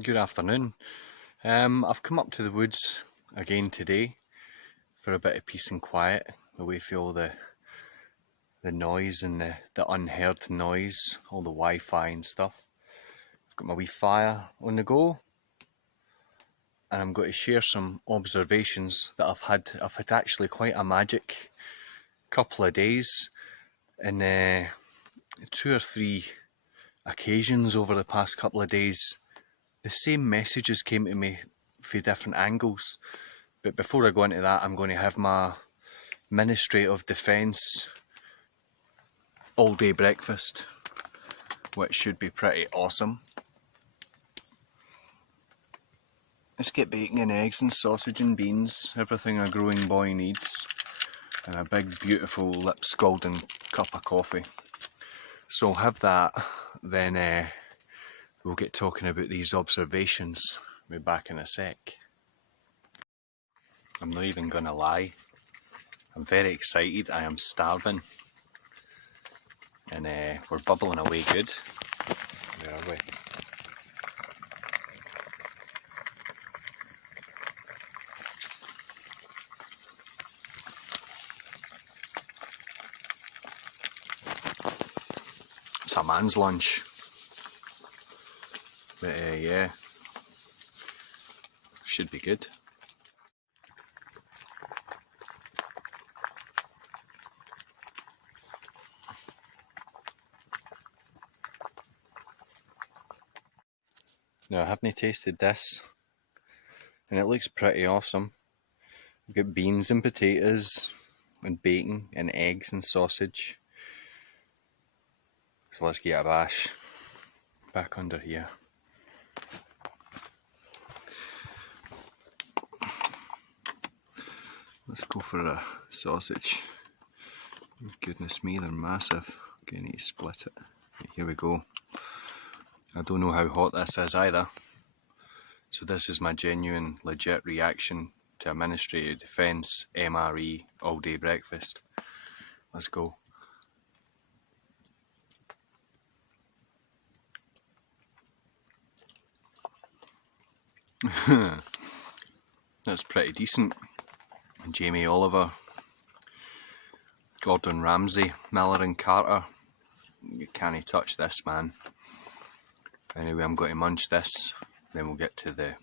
Good afternoon. I've come up to the woods again today for a bit of peace and quiet, away from all the noise and the unheard noise, all the Wi-Fi and stuff. I've got my wee fire on the go, and I'm going to share some observations that I've had. I've had actually quite a magic couple of days, and 2 or 3 occasions over the past couple of days. The same messages came to me from different angles. But before I go into that, I'm going to have my Ministry of Defence all-day breakfast, which should be pretty awesome. Let's get bacon and eggs and sausage and beans, everything a growing boy needs, and a big beautiful lip scalding cup of coffee. So I'll have that, then we'll get talking about these observations. We'll be back in a sec. I'm not even gonna lie, I'm very excited. I am starving, and we're bubbling away good. Where are we? It's a man's lunch, but yeah, should be good. Now I haven't tasted this, and it looks pretty awesome. We've got beans and potatoes and bacon and eggs and sausage. So let's get a bash back under here. Let's go for a sausage. Goodness me, they're massive. Okay, I need to split it. Here we go. I don't know how hot this is either. So this is my genuine, legit reaction to a Ministry of Defence MRE all-day breakfast. Let's go. That's pretty decent. Jamie Oliver, Gordon Ramsay, Miller and Carter. You can't touch this, man. Anyway, I'm going to munch this, then we'll get to the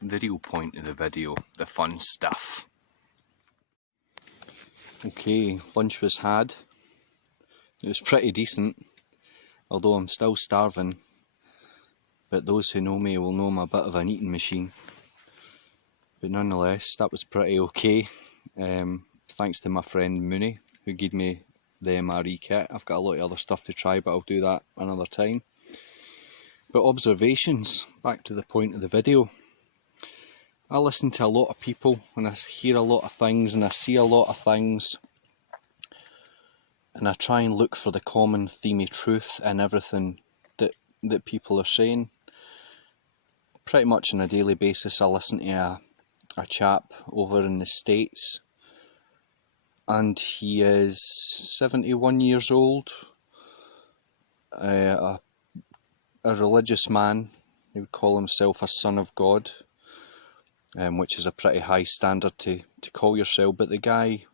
real point of the video, the fun stuff. Okay, lunch was had. It was pretty decent, although I'm still starving. But those who know me will know I'm a bit of an eating machine. But nonetheless, that was pretty okay. Thanks to my friend Mooney, who gave me the MRE kit. I've got a lot of other stuff to try, but I'll do that another time. But observations, back to the point of the video. I listen to a lot of people, and I hear a lot of things, and I see a lot of things. And I try and look for the common theme of truth in everything that people are saying. Pretty much on a daily basis, I listen to a chap over in the States, and he is 71 years old, a religious man. He would call himself a son of God, which is a pretty high standard to call yourself, but the guy,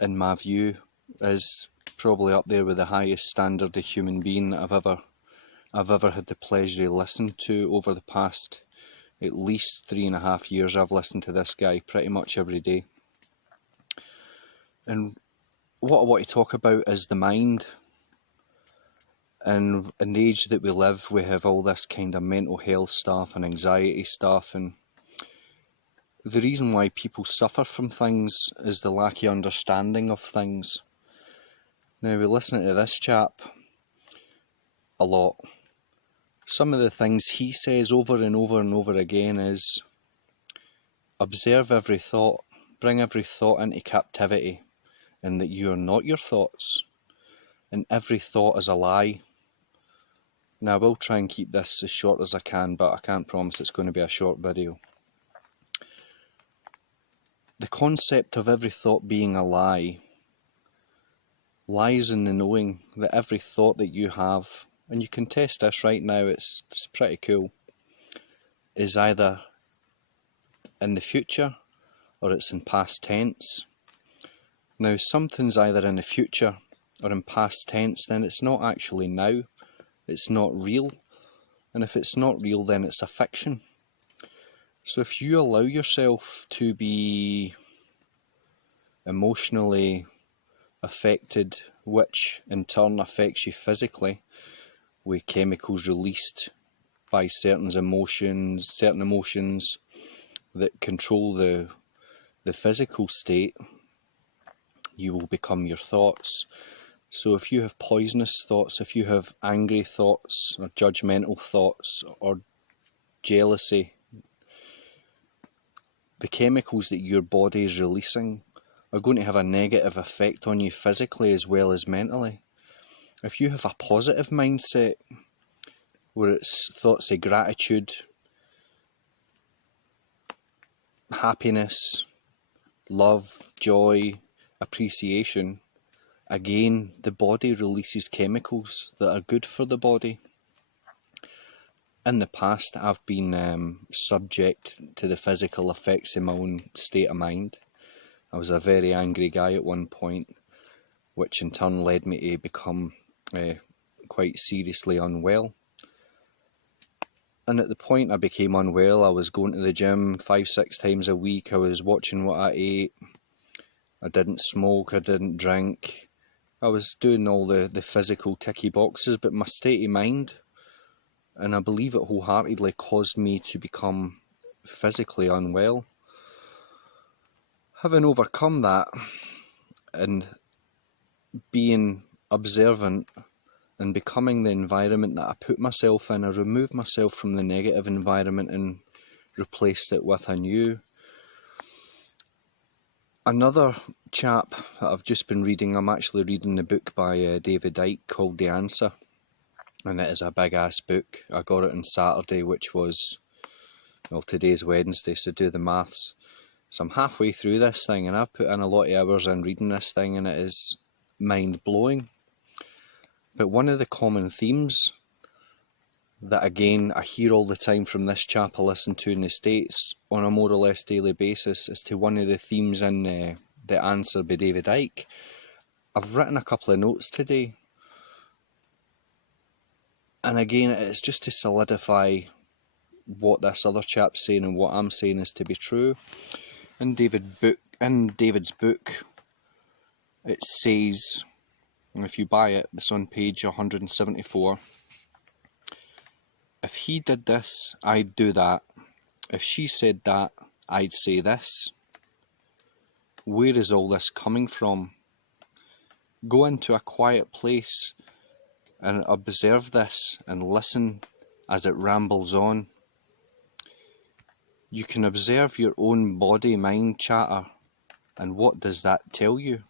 in my view, is probably up there with the highest standard of human being that I've ever had the pleasure to listen to over the past at least 3.5 years. I've listened to this guy pretty much every day. And what I want to talk about is the mind. And in the age that we live, we have all this kind of mental health stuff and anxiety stuff, and the reason why people suffer from things is the lack of understanding of things. Now, we're listening to this chap a lot. Some of the things he says over and over and over again is, observe every thought, bring every thought into captivity, and that you are not your thoughts, and every thought is a lie. Now, I will try and keep this as short as I can, but I can't promise it's going to be a short video. The concept of every thought being a lie lies in the knowing that every thought that you have, and you can test this right now, it's pretty cool. is either in the future or it's in past tense. Now, something's either in the future or in past tense, then it's not actually now, it's not real. And if it's not real, then it's a fiction. So if you allow yourself to be emotionally affected, which in turn affects you physically, with chemicals released by certain emotions that control the physical state, you will become your thoughts. So if you have poisonous thoughts, if you have angry thoughts or judgmental thoughts or jealousy, the chemicals that your body is releasing are going to have a negative effect on you physically as well as mentally. If you have a positive mindset where it's thoughts of gratitude, happiness, love, joy, appreciation, again, the body releases chemicals that are good for the body. In the past, I've been subject to the physical effects of my own state of mind. I was a very angry guy at one point, which in turn led me to become quite seriously unwell. And at the point I became unwell, I was going to the gym 5-6 times a week. I was watching what I ate. I didn't smoke, I didn't drink. I was doing all the physical ticky boxes, but my state of mind, and I believe it wholeheartedly, caused me to become physically unwell. Having overcome that and being observant and becoming the environment that I put myself in, I removed myself from the negative environment and replaced it with a new. Another chap that I've just been reading, I'm actually reading the book by David Icke called The Answer, and it is a big ass book. I got it on Saturday, which was, well, today's Wednesday, so do the maths. So I'm halfway through this thing, and I've put in a lot of hours in reading this thing, and it is mind-blowing. But one of the common themes that, again, I hear all the time from this chap I listen to in the States on a more or less daily basis, is to one of the themes in The Answer by David Icke. I've written a couple of notes today, and again, it's just to solidify what this other chap's saying and what I'm saying is to be true. In David's book, it says, and if you buy it, it's on page 174. If he did this, I'd do that. If she said that, I'd say this. Where is all this coming from? Go into a quiet place and observe this and listen as it rambles on. You can observe your own body-mind chatter, and what does that tell you?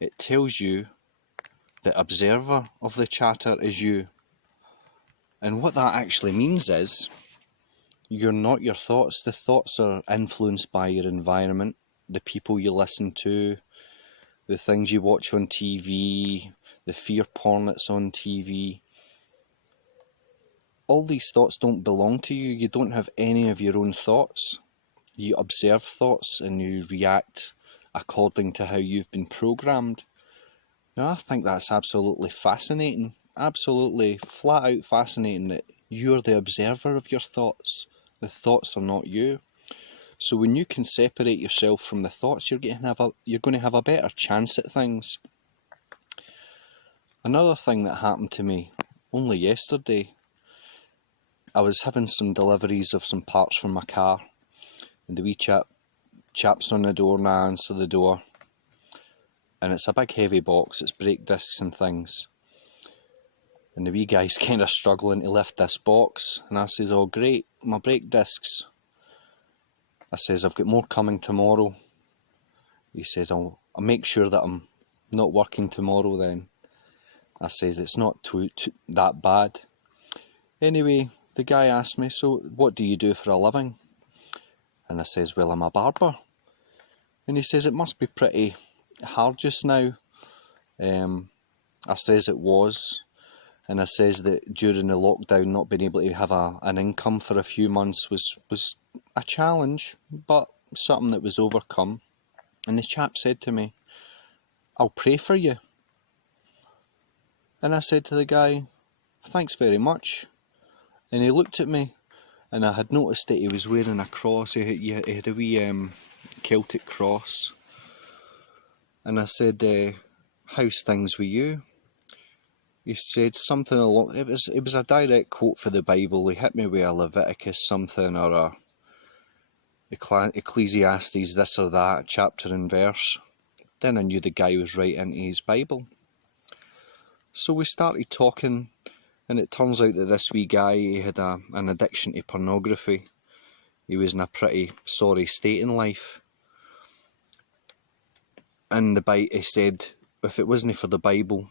It tells you the observer of the chatter is you. And what that actually means is, you're not your thoughts. The thoughts are influenced by your environment, the people you listen to, the things you watch on TV, the fear porn that's on TV. All these thoughts don't belong to you. You don't have any of your own thoughts. You observe thoughts and you react according to how you've been programmed. Now, I think that's absolutely fascinating. Absolutely flat out fascinating that you're the observer of your thoughts. The thoughts are not you. So when you can separate yourself from the thoughts, you're going to have a better chance at things. Another thing that happened to me only yesterday, I was having some deliveries of some parts from my car, and the wee chap's on the door and I answer the door, and it's a big heavy box, it's brake discs and things, and the wee guy's kind of struggling to lift this box, and I says, oh great, my brake discs. I says, I've got more coming tomorrow. He says, I'll make sure that I'm not working tomorrow then. I says, it's not too that bad. Anyway, the guy asked me, so what do you do for a living? And I says, well, I'm a barber. And he says, it must be pretty hard just now. I says it was. And I says that during the lockdown, not being able to have an income for a few months was a challenge, but something that was overcome. And the chap said to me, "I'll pray for you." And I said to the guy, "Thanks very much." And he looked at me, and I had noticed that he was wearing a cross. He had a wee Celtic cross. And I said, "How's things with you?" He said something along, it was a direct quote for the Bible. He hit me with a Leviticus something, or a Ecclesiastes this or that, chapter and verse. Then I knew the guy was right into his Bible. So we started talking, and it turns out that this wee guy, he had an addiction to pornography. He was in a pretty sorry state in life. And he said if it wasn't for the Bible,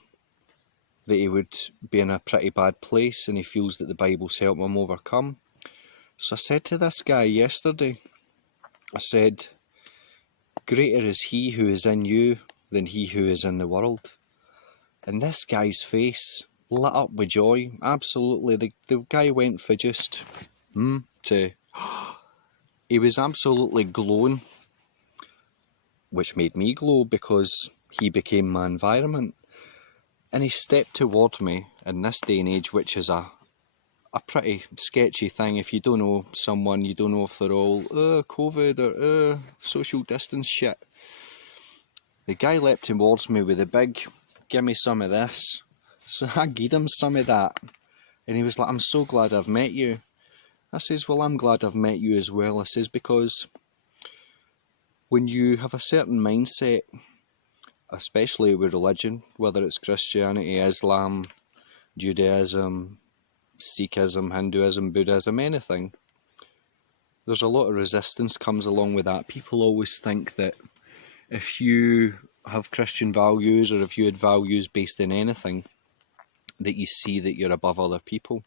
that he would be in a pretty bad place, and he feels that the Bible's helped him overcome. So I said to this guy yesterday, I said, "Greater is he who is in you than he who is in the world." And this guy's face lit up with joy. Absolutely. The guy went for just to he was absolutely glowing, which made me glow because he became my environment. And he stepped toward me in this day and age, which is a pretty sketchy thing. If you don't know someone, you don't know if they're all COVID or social distance shit. The guy leapt towards me with a big, "Give me some of this." So I gave him some of that. And he was like, "I'm so glad I've met you." I says, "Well, I'm glad I've met you as well." I says, because when you have a certain mindset, especially with religion, whether it's Christianity, Islam, Judaism, Sikhism, Hinduism, Buddhism, anything, there's a lot of resistance comes along with that. People always think that if you have Christian values, or if you had values based in anything, that you see that you're above other people.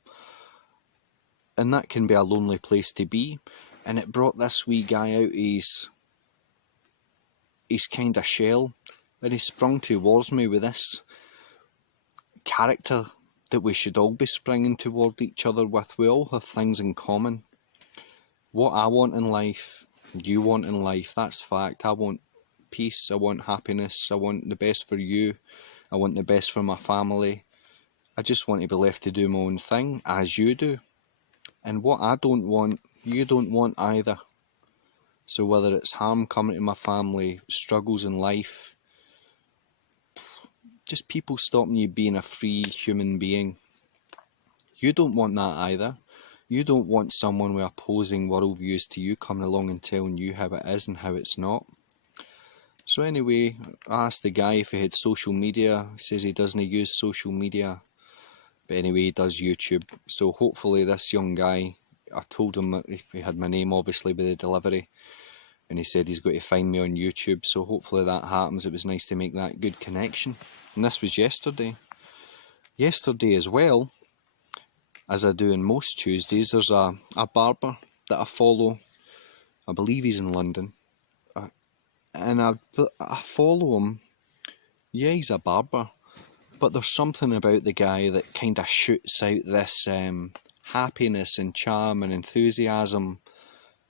And that can be a lonely place to be. And it brought this wee guy out his kind of shell, and he sprung towards me with this character that we should all be springing toward each other with. We all have things in common. What I want in life, you want in life, that's fact. I want peace, I want happiness, I want the best for you, I want the best for my family. I just want to be left to do my own thing, as you do. And what I don't want, you don't want either. So whether it's harm coming to my family, struggles in life, just people stopping you being a free human being, you don't want that either. You don't want someone with opposing worldviews to you coming along and telling you how it is and how it's not. So anyway, I asked the guy if he had social media. He says he doesn't use social media. But anyway, he does YouTube. So hopefully this young guy, I told him that he had my name obviously with the delivery. And he said he's going to find me on YouTube. So hopefully that happens. It was nice to make that good connection. And this was yesterday. Yesterday as well, as I do on most Tuesdays, there's a barber that I follow. I believe he's in London. And I follow him. Yeah, he's a barber. But there's something about the guy that kind of shoots out this happiness and charm and enthusiasm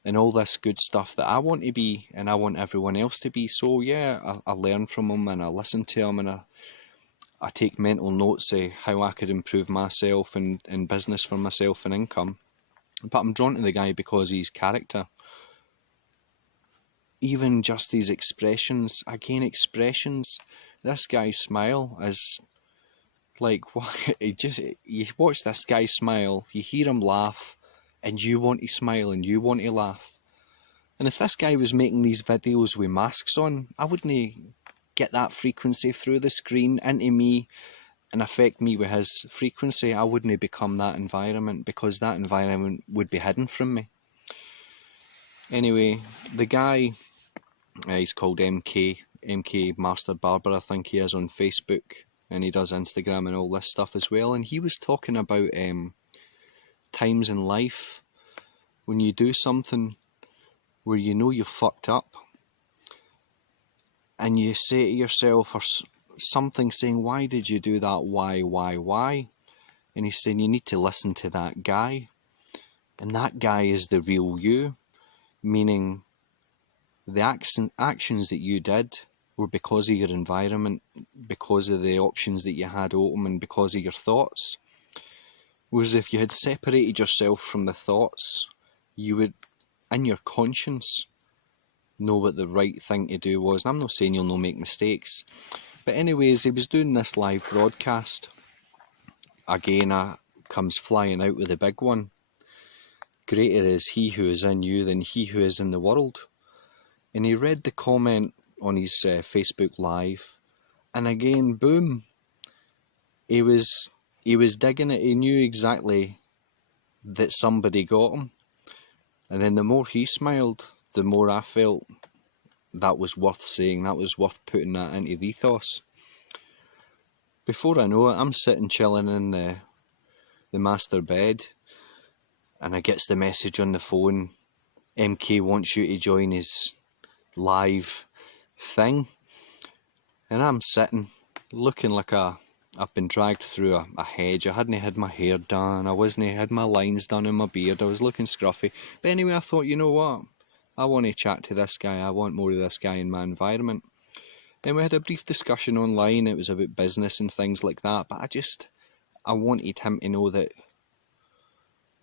and all this good stuff that I want to be, and I want everyone else to be. So yeah, I learn from him, and I listen to him, and I take mental notes of how I could improve myself and business for myself and income. But I'm drawn to the guy because his character. Even just his expressions, again expressions. This guy's smile is like, what? You watch this guy smile, you hear him laugh, and you want to smile and you want to laugh. And if this guy was making these videos with masks on, I wouldn't get that frequency through the screen into me and affect me with his frequency. I wouldn't become that environment, because that environment would be hidden from me. Anyway, the guy, he's called MK Master Barber, I think he is, on Facebook, and he does Instagram and all this stuff as well. And he was talking about times in life when you do something where you know you've fucked up, and you say to yourself or something saying, "Why did you do that? Why? And he's saying you need to listen to that guy. And that guy is the real you, meaning the actions that you did were because of your environment, because of the options that you had open, and because of your thoughts. Whereas if you had separated yourself from the thoughts, you would, in your conscience, know what the right thing to do was. And I'm not saying you'll not make mistakes. But anyways, he was doing this live broadcast. Again, comes flying out with the big one. Greater is he who is in you than he who is in the world. And he read the comment on his Facebook Live. And again, boom. He was digging it. He knew exactly that somebody got him. And then the more he smiled, the more I felt that was worth saying. That was worth putting that into the ethos. Before I know it, I'm sitting chilling in the master bed, and I gets the message on the phone. MK wants you to join his live thing. And I'm sitting, looking like I've been dragged through a hedge. I hadn't had my hair done. I had my lines done in my beard. I was looking scruffy. But anyway, I thought, you know what? I want to chat to this guy. I want more of this guy in my environment. Then we had a brief discussion online. It was about business and things like that. But I wanted him to know that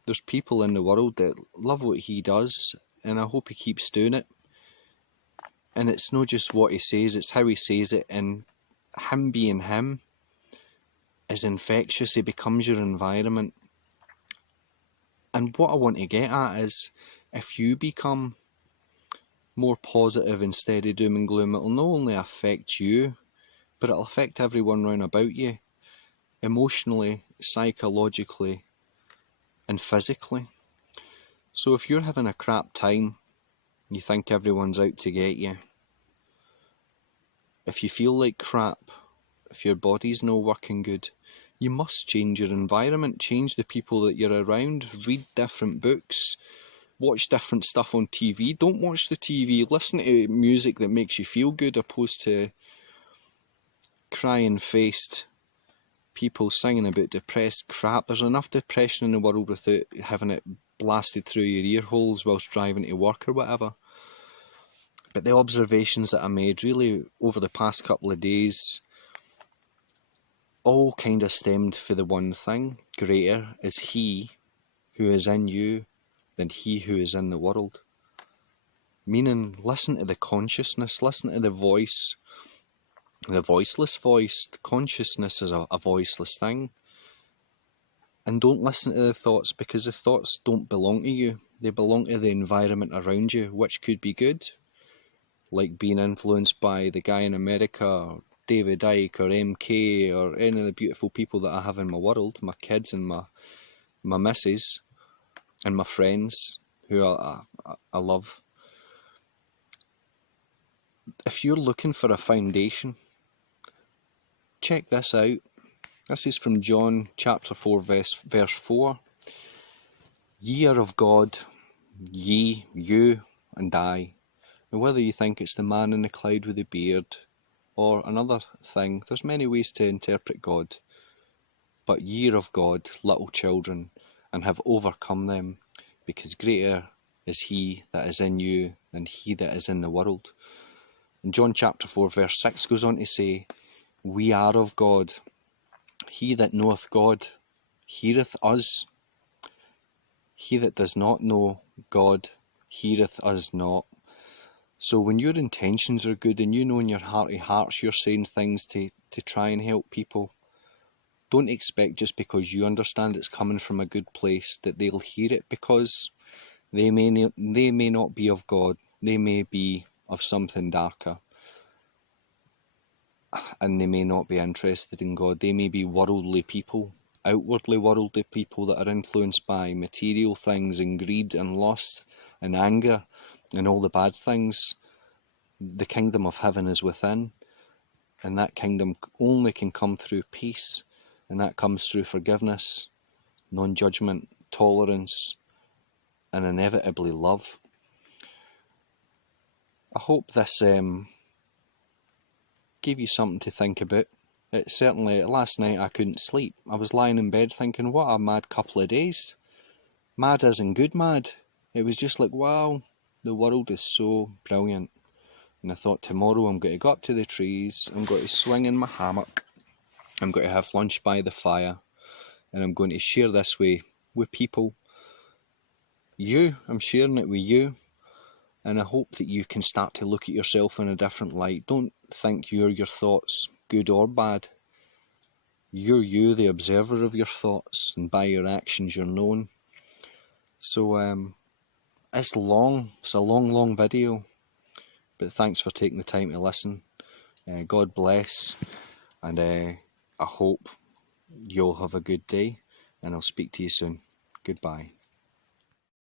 there's people in the world that love what he does. And I hope he keeps doing it. And it's not just what he says, it's how he says it. And him being him is infectious. He becomes your environment. And what I want to get at is, if you become more positive instead of doom and gloom, it'll not only affect you, but it'll affect everyone round about you, emotionally, psychologically, and physically. So if you're having a crap time, you think everyone's out to get you, if you feel like crap, if your body's not working good, you must change your environment, change the people that you're around, read different books, watch different stuff on TV. Don't watch the TV, listen to music that makes you feel good, opposed to crying-faced people singing about depressed crap. There's enough depression in the world without having it blasted through your ear holes whilst driving to work or whatever. But the observations that I made really over the past couple of days all kind of stemmed for the one thing. Greater is he who is in you than he who is in the world. Meaning, listen to the consciousness, listen to the voice, the voiceless voice. The consciousness is a voiceless thing. And don't listen to the thoughts, because the thoughts don't belong to you. They belong to the environment around you, which could be good, like being influenced by the guy in America, or David Icke, or MK, or any of the beautiful people that I have in my world, my kids and my missus, and my friends, who I love. If you're looking for a foundation, check this out. This is from John chapter 4 verse 4. Ye are of God, ye, you, and I. And whether you think it's the man in the cloud with the beard, or another thing, there's many ways to interpret God. But ye are of God, little children, and have overcome them, because greater is he that is in you than he that is in the world. And John chapter 4 verse 6 goes on to say, we are of God. He that knoweth God heareth us. He that does not know God heareth us not. So when your intentions are good and you know in your heart of hearts you're saying things to try and help people, don't expect just because you understand it's coming from a good place that they'll hear it, because they may not be of God. They may be of something darker, and they may not be interested in God. They may be worldly people, outwardly worldly people that are influenced by material things and greed and lust and anger and all the bad things. The kingdom of heaven is within, and that kingdom only can come through peace, and that comes through forgiveness, non-judgment, tolerance, and inevitably love. I hope this gave you something to think about. It certainly, last night I couldn't sleep. I was lying in bed thinking, what a mad couple of days. Mad as in good mad. It was just like, wow, the world is so brilliant. And I thought, tomorrow I'm going to go up to the trees, I'm going to swing in my hammock, I'm going to have lunch by the fire, and I'm going to share this with people. I'm sharing it with you, and I hope that you can start to look at yourself in a different light. Don't think you're your thoughts, good or bad. You're you, the observer of your thoughts, and by your actions you're known. So it's a long video, but thanks for taking the time to listen. God bless, and I hope you'll have a good day, and I'll speak to you soon. Goodbye.